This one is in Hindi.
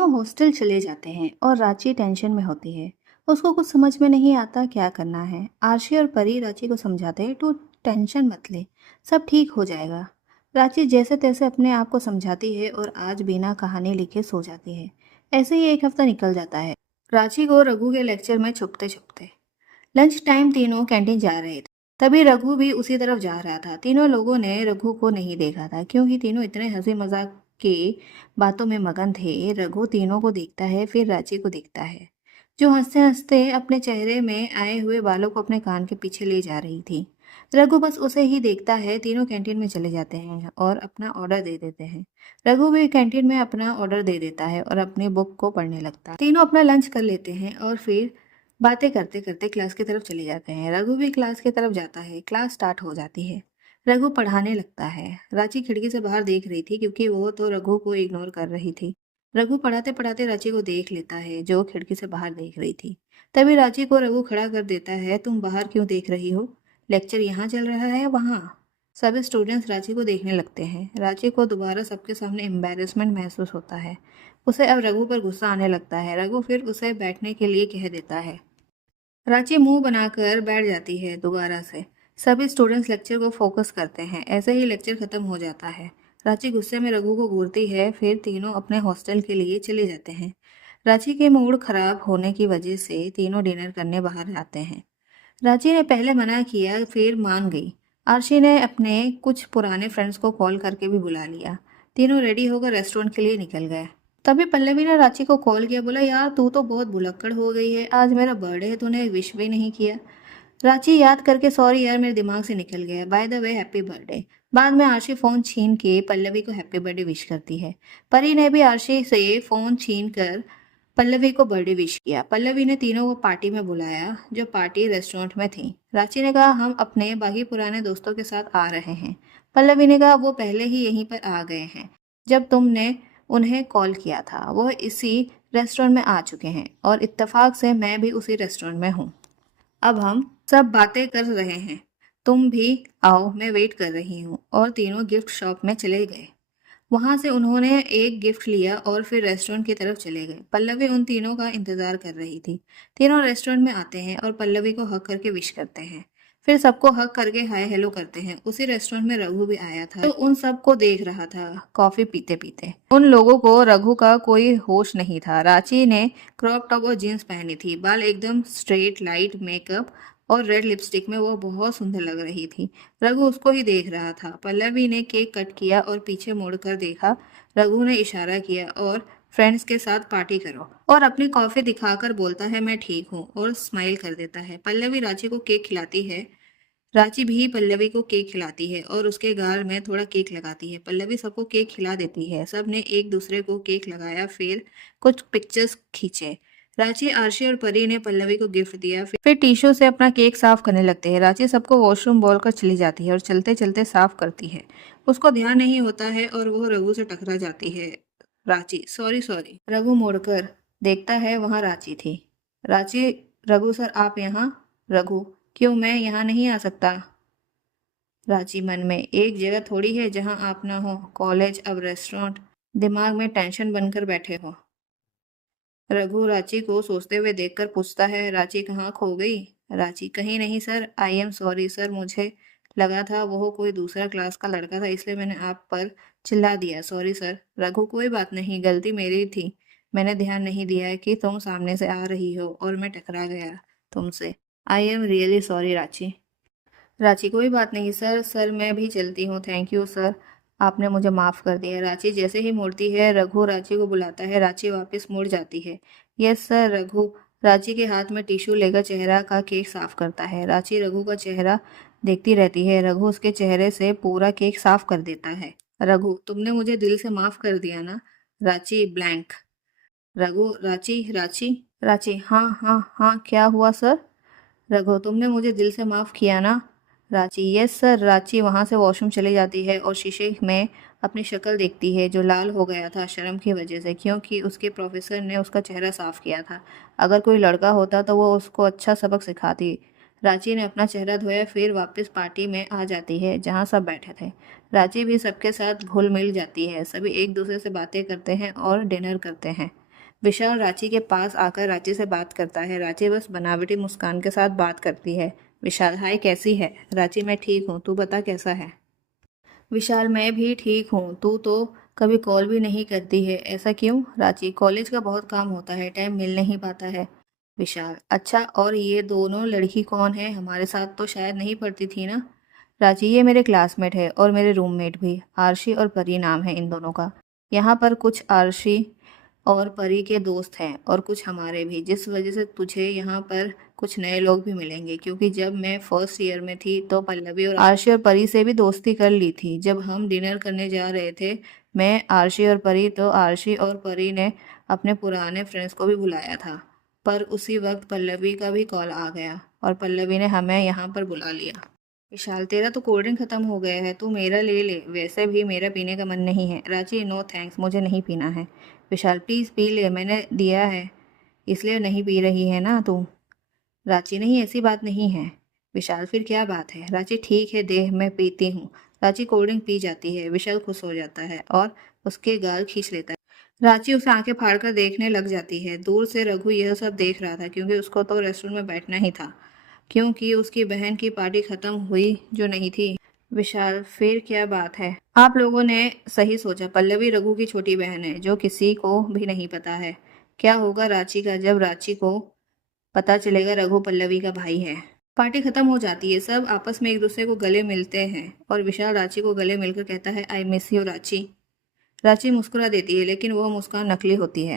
तीनों हॉस्टल चले जाते हैं और रांची टेंशन में होती है। उसको कुछ समझ में नहीं आता क्या करना है। आरशी और परी रांची को समझाते हैं, तू टेंशन मत ले, सब ठीक हो जाएगा। रांची जैसे तैसे अपने आप को समझाती है और आज बिना कहानी लिखे सो जाती है। ऐसे ही एक हफ्ता निकल जाता है। रांची को रघु के लेक्चर में छुपते छुपते लंच टाइम तीनों कैंटीन जा रहे थे। तभी रघु भी उसी तरफ जा रहा था। तीनों लोगों ने रघु को नहीं देखा था क्योंकि तीनों इतने हंसी मजाक के बातों में मगन थे। रघु तीनों को देखता है, फिर रांची को देखता है जो हंसते हंसते अपने चेहरे में आए हुए बालों को अपने कान के पीछे ले जा रही थी। रघु बस उसे ही देखता है। तीनों कैंटीन में चले जाते हैं और अपना ऑर्डर दे देते हैं। रघु भी कैंटीन में अपना ऑर्डर दे देता है और अपनी बुक को पढ़ने लगता है। तीनों अपना लंच कर लेते हैं और फिर बातें करते करते क्लास की तरफ चले जाते हैं। रघु भी क्लास की तरफ जाता है। क्लास स्टार्ट हो जाती है। रघु पढ़ाने लगता है। रांची खिड़की से बाहर देख रही थी क्योंकि वो तो रघु को इग्नोर कर रही थी। रघु पढ़ाते पढ़ाते रांची को देख लेता है जो खिड़की से बाहर देख रही थी। तभी रांची को रघु खड़ा कर देता है, तुम बाहर क्यों देख रही हो? लेक्चर यहाँ चल रहा है वहाँ। सभी स्टूडेंट्स रांची को देखने लगते हैं। रांची को दोबारा सबके सामने एम्बेरसमेंट महसूस होता है। उसे अब रघु पर गुस्सा आने लगता है। रघु फिर उसे बैठने के लिए कह देता है। रांची मुंह बनाकर बैठ जाती है दोबारा से। सभी स्टूडेंट्स लेक्चर को फोकस करते हैं। ऐसे ही लेक्चर खत्म हो जाता है। रांची गुस्से में रघु को घूरती है। फिर तीनों अपने हॉस्टल के लिए चले जाते हैं। रांची के मूड खराब होने की वजह से तीनों डिनर करने बाहर जाते हैं। रांची ने पहले मना किया, फिर मान गई। आरशी ने अपने कुछ पुराने फ्रेंड्स को कॉल करके भी बुला लिया। तीनों रेडी होकर रेस्टोरेंट के लिए निकल गए। तभी पल्लवी ने रांची को कॉल किया। बोला, यार तू तो बहुत भुलक्कड़ हो गई है, आज मेरा बर्थडे है, तूने विश भी नहीं किया। रांची याद करके, सॉरी यार मेरे दिमाग से निकल गया, by the way happy birthday. बाद में आरशी फोन छीन के पल्लवी को हैप्पी बर्थडे विश करती है। परी ने भी आरशी से फोन छीन कर पल्लवी को बर्थडे विश किया। पल्लवी ने तीनों को पार्टी में बुलाया जो पार्टी रेस्टोरेंट में थी। रांची ने कहा, हम अपने बाकी पुराने दोस्तों के साथ आ रहे हैं। पल्लवी ने कहा, वो पहले ही यहीं पर आ गए हैं, जब तुमने उन्हें कॉल किया था वो इसी रेस्टोरेंट में आ चुके हैं और इत्तेफाक से मैं भी उसी रेस्टोरेंट में हूँ। अब हम सब बातें कर रहे हैं, तुम भी आओ, मैं वेट कर रही हूँ। और तीनों गिफ्ट शॉप में चले गए। वहां से उन्होंने एक गिफ्ट लिया और फिर रेस्टोरेंट की तरफ चले गए। पल्लवी उन तीनों का इंतजार कर रही थी। तीनों रेस्टोरेंट में आते हैं और पल्लवी को हक करके विश करते हैं। फिर सबको हक करके हाय हेलो करते हैं। उसी रेस्टोरेंट में रघु भी आया था तो उन सबको देख रहा था कॉफी पीते पीते। उन लोगों को रघु का कोई होश नहीं था। रांची ने क्रॉप टॉप और जीन्स पहनी थी, बाल एकदम स्ट्रेट, लाइट मेकअप और रेड लिपस्टिक में वो बहुत सुंदर लग रही थी। रघु उसको ही देख रहा था। पल्लवी ने केक कट किया और पीछे मुड़कर देखा। रघु ने इशारा किया और फ्रेंड्स के साथ पार्टी करो, और अपनी कॉफी दिखाकर बोलता है मैं ठीक हूँ और स्माइल कर देता है। पल्लवी रांची को केक खिलाती है। रांची भी पल्लवी को केक खिलाती है और उसके गाल में थोड़ा केक लगाती है। पल्लवी सबको केक खिला देती है। सब ने एक दूसरे को केक लगाया, फिर कुछ पिक्चर्स खींचे। रांची, आरशी और परी ने पल्लवी को गिफ्ट दिया। फिर टिश्यू से अपना केक साफ करने लगते हैं। रांची सबको वॉशरूम बोलकर चली जाती है और चलते चलते साफ करती है। उसको ध्यान नहीं होता है और वो रघु से टकरा जाती है। Ranchi, sorry sorry. रघु मुड़कर देखता है, वहां रांची थी। रांची, रघु सर आप यहाँ? रघु, क्यों, मैं यहाँ नहीं आ सकता? रांची मन में, एक जगह थोड़ी है जहाँ आप ना हो, कॉलेज अब रेस्टोरेंट, दिमाग में टेंशन बनकर बैठे हो। रघु रांची को सोचते हुए देखकर पूछता है, रांची कहाँ खो गई? रांची, कहीं नहीं sir, I am sorry sir, मुझे लगा था वो कोई दूसरा क्लास का लड़का था, इसलिए मैंने आप पर चिल्ला दिया, सॉरी सर। रघु, कोई बात नहीं, गलती मेरी थी, मैंने ध्यान नहीं दिया कि तुम सामने से आ रही हो और मैं टकरा गया तुमसे। I am really sorry Ranchi. Ranchi, कोई बात नहीं सर, सर मैं भी चलती हूँ, थैंक यू सर, आपने मुझे माफ़ कर दिया। रांची जैसे ही मुड़ती है, रघु रांची को बुलाता है। रांची वापस मुड़ जाती है। Yes sir. रघु रांची के हाथ में टिश्यू लेकर चेहरा का केक साफ करता है। रांची रघु का चेहरा देखती रहती है। रघु उसके चेहरे से पूरा केक साफ कर देता है। रघु, तुमने मुझे दिल से माफ़ कर दिया ना? रांची ब्लैंक। रघु, रांची, रांची, रांची, हाँ हाँ हाँ, क्या हुआ सर? रघु, तुमने मुझे दिल से माफ़ किया ना? Ranchi, yes sir. रांची वहाँ से वॉशरूम चली जाती है और शीशे में अपनी शक्ल देखती है जो लाल हो गया था शर्म की वजह से, क्योंकि उसके प्रोफेसर ने उसका चेहरा साफ किया था। अगर कोई लड़का होता तो वो उसको अच्छा सबक सिखाती। रांची ने अपना चेहरा धोया, फिर वापस पार्टी में आ जाती है जहाँ सब बैठे थे। रांची भी सबके साथ घुल मिल जाती है। सभी एक दूसरे से बातें करते हैं और डिनर करते हैं। विशाल रांची के पास आकर रांची से बात करता है। रांची बस बनावटी मुस्कान के साथ बात करती है। विशाल, हाय कैसी है? रांची, मैं ठीक हूँ, तू बता कैसा है? विशाल, मैं भी ठीक हूँ। तू तो कभी कॉल भी नहीं करती है, ऐसा क्यों? रांची, कॉलेज का बहुत काम होता है, टाइम मिल नहीं पाता है। विशाल, अच्छा, और ये दोनों लड़की कौन है? हमारे साथ तो शायद नहीं पढ़ती थी ना? रांची, ये मेरे क्लासमेट है और मेरे रूममेट भी। आरशी और परी नाम है इन दोनों का। यहाँ पर कुछ आरशी और परी के दोस्त हैं और कुछ हमारे भी, जिस वजह से तुझे यहाँ पर कुछ नए लोग भी मिलेंगे, क्योंकि जब मैं फर्स्ट ईयर में थी तो पल्लवी और आरशी और परी से भी दोस्ती कर ली थी। जब हम डिनर करने जा रहे थे, मैं, आरशी और परी, तो आरशी और परी ने अपने पुराने फ्रेंड्स को भी बुलाया था। पर उसी वक्त पल्लवी का भी कॉल आ गया और पल्लवी ने हमें यहाँ पर बुला लिया। विशाल, तेरा तो कोल्ड ड्रिंक खत्म हो गया है, तू मेरा ले ले। वैसे भी मेरा पीने का मन नहीं है। रांची, नो थैंक्स, मुझे नहीं पीना है। विशाल, प्लीज़ पी ले, मैंने दिया है इसलिए नहीं पी रही है ना तू? रांची, नहीं, ऐसी बात नहीं है। विशाल, फिर क्या बात है? रांची, ठीक है दे, मैं पीती हूँ। रांची कोल्ड ड्रिंक पी जाती है। विशाल खुश हो जाता है और उसके गाल खींच लेता है। रांची उसे आंखें फाड़कर देखने लग जाती है। दूर से रघु यह सब देख रहा था, क्योंकि उसको तो रेस्टोरेंट में बैठना ही था, क्योंकि उसकी बहन की पार्टी खत्म हुई जो नहीं थी। विशाल, फिर क्या बात है? आप लोगों ने सही सोचा, पल्लवी रघु की छोटी बहन है, जो किसी को भी नहीं पता है। क्या होगा रांची का जब रांची को पता चलेगा रघु पल्लवी का भाई है? पार्टी खत्म हो जाती है, सब आपस में एक दूसरे को गले मिलते हैं और विशाल रांची को गले मिलकर कहता है, I miss you Ranchi. Ranchi मुस्कुरा देती है, लेकिन वह मुस्कान नकली होती है।